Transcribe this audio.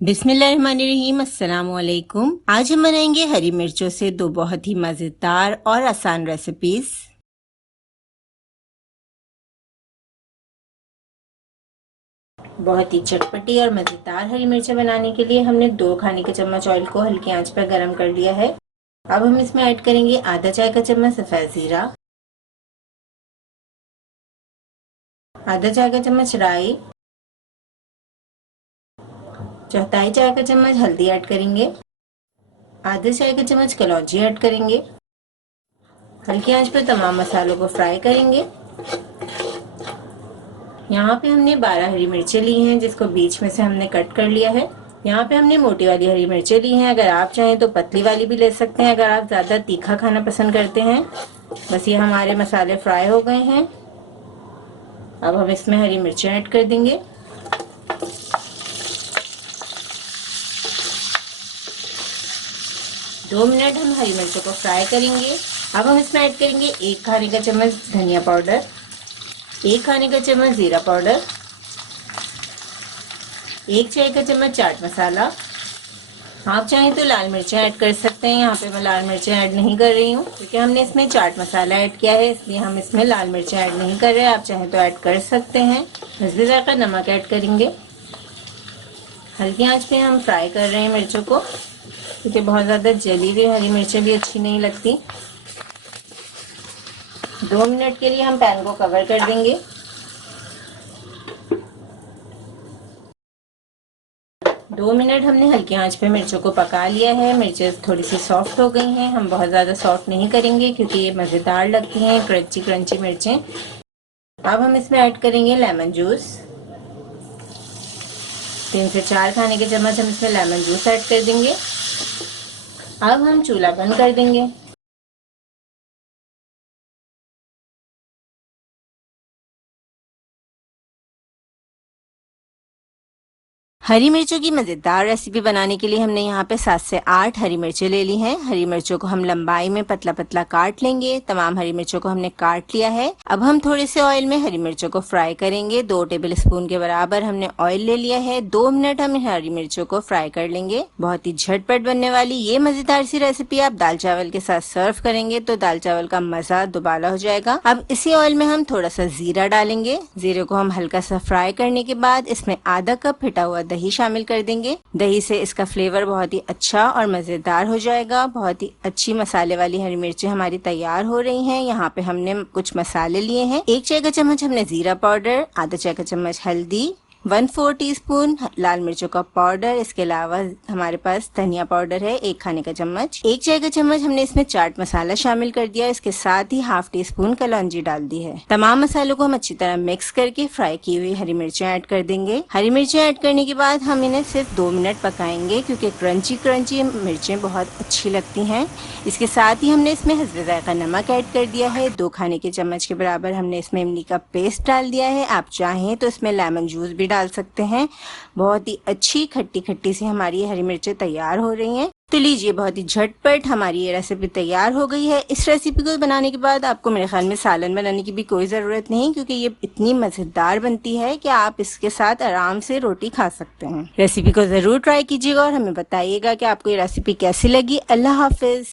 बिस्मिल्लाहिर्रहमानिर्रहीम, अस्सलाम वालेकुम। आज हम बनाएंगे हरी मिर्चों से दो बहुत ही मज़ेदार और आसान रेसिपीज। बहुत ही चटपटी और मज़ेदार हरी मिर्चें बनाने के लिए हमने 2 खाने के चम्मच ऑयल को हल्की आंच पर गरम कर लिया है। अब हम इसमें ऐड करेंगे आधा चाय का चम्मच सफ़ेद ज़ीरा, आधा चाय का चम्मच राई, चौथाई चाय का चम्मच हल्दी ऐड करेंगे, आधा चाय का चम्मच कलौंजी ऐड करेंगे। हल्की आंच पर तमाम मसालों को फ्राई करेंगे। यहाँ पे हमने 12 हरी मिर्चें ली हैं, जिसको बीच में से हमने कट कर लिया है। यहाँ पे हमने मोटी वाली हरी मिर्चें ली हैं, अगर आप चाहें तो पतली वाली भी ले सकते हैं, अगर आप ज़्यादा तीखा खाना पसंद करते हैं। बस ये हमारे मसाले फ्राई हो गए हैं। अब हम इसमें हरी मिर्चें ऐड कर देंगे। दो मिनट हम हरी मिर्चों को फ्राई करेंगे। अब हम इसमें ऐड करेंगे 1 खाने का चम्मच धनिया पाउडर, 1 खाने का चम्मच जीरा पाउडर, 1 चाय का चम्मच चाट मसाला। आप चाहें तो लाल मिर्चें ऐड कर सकते हैं, यहाँ पे मैं लाल मिर्चें ऐड नहीं कर रही हूँ क्योंकि हमने इसमें चाट मसाला ऐड किया है, इसलिए हम इसमें लाल मिर्चें ऐड नहीं कर रहे हैं। आप चाहें तो ऐड कर सकते हैं। हस्बे ज़ायक़ा नमक ऐड करेंगे। हल्की आंच पे हम फ्राई कर रहे हैं मिर्चों को, क्योंकि बहुत ज़्यादा जली हुई हरी मिर्चें भी अच्छी नहीं लगती। 2 मिनट के लिए हम पैन को कवर कर देंगे। 2 मिनट हमने हल्की आंच पे मिर्चों को पका लिया है। मिर्चें थोड़ी सी सॉफ्ट हो गई हैं। हम बहुत ज़्यादा सॉफ्ट नहीं करेंगे क्योंकि ये मज़ेदार लगती हैं, क्रंची क्रंची मिर्चें। अब हम इसमें ऐड करेंगे लेमन जूस। 3 से 4 खाने के चम्मच हम इसमें लेमन जूस ऐड कर देंगे। अब हम चूल्हा बंद कर देंगे। हरी मिर्चों की मज़ेदार रेसिपी बनाने के लिए हमने यहाँ पे 7 से 8 हरी मिर्चें ले ली हैं। हरी मिर्चों को हम लंबाई में पतला पतला काट लेंगे। तमाम हरी मिर्चों को हमने काट लिया है। अब हम थोड़े से ऑयल में हरी मिर्चों को फ्राई करेंगे। 2 टेबल स्पून के बराबर हमने ऑयल ले लिया है। 2 मिनट हम हरी मिर्चों को फ्राई कर लेंगे। बहुत ही झटपट बनने वाली ये मज़ेदार सी रेसिपी आप दाल चावल के साथ सर्व करेंगे तो दाल चावल का मज़ा दुबाला हो जाएगा। अब इसी ऑयल में हम थोड़ा सा जीरा डालेंगे। जीरे को हम हल्का सा फ्राई करने के बाद इसमें आधा कप फिटा हुआ दही शामिल कर देंगे। दही से इसका फ्लेवर बहुत ही अच्छा और मज़ेदार हो जाएगा। बहुत ही अच्छी मसाले वाली हरी मिर्चें हमारी तैयार हो रही हैं। यहाँ पे हमने कुछ मसाले लिए हैं। 1 चाय का चम्मच हमने जीरा पाउडर, आधा चाय का चम्मच हल्दी, 1/4 टीस्पून लाल मिर्चों का पाउडर, इसके अलावा हमारे पास धनिया पाउडर है 1 खाने का चम्मच, 1 चाय का चम्मच हमने इसमें चाट मसाला शामिल कर दिया। इसके साथ ही ½ टीस्पून कलौंजी डाल दी है। तमाम मसालों को हम अच्छी तरह मिक्स करके फ्राई की हुई हरी मिर्चें ऐड कर देंगे। हरी मिर्चें ऐड करने के बाद हम इन्हें सिर्फ 2 मिनट पकाएंगे क्योंकि क्रंची क्रंची मिर्चें बहुत अच्छी लगती हैं। इसके साथ ही हमने इसमें हस्बे ज़ायक़ा नमक ऐड कर दिया है। 2 खाने के चम्मच के बराबर हमने इसमें इमली का पेस्ट डाल दिया है। आप चाहें तो इसमें लेमन जूस भी डाल सकते हैं। बहुत ही अच्छी खट्टी खट्टी सी हमारी हरी मिर्चें तैयार हो रही हैं। तो लीजिए, बहुत ही झटपट हमारी ये रेसिपी तैयार हो गई है। इस रेसिपी को बनाने के बाद आपको मेरे ख्याल में सालन बनाने की भी कोई ज़रूरत नहीं, क्योंकि ये इतनी मज़ेदार बनती है कि आप इसके साथ आराम से रोटी खा सकते हैं। रेसिपी को ज़रूर ट्राई कीजिएगा और हमें बताइएगा कि आपको ये रेसिपी कैसी लगी। अल्लाह हाफिज़।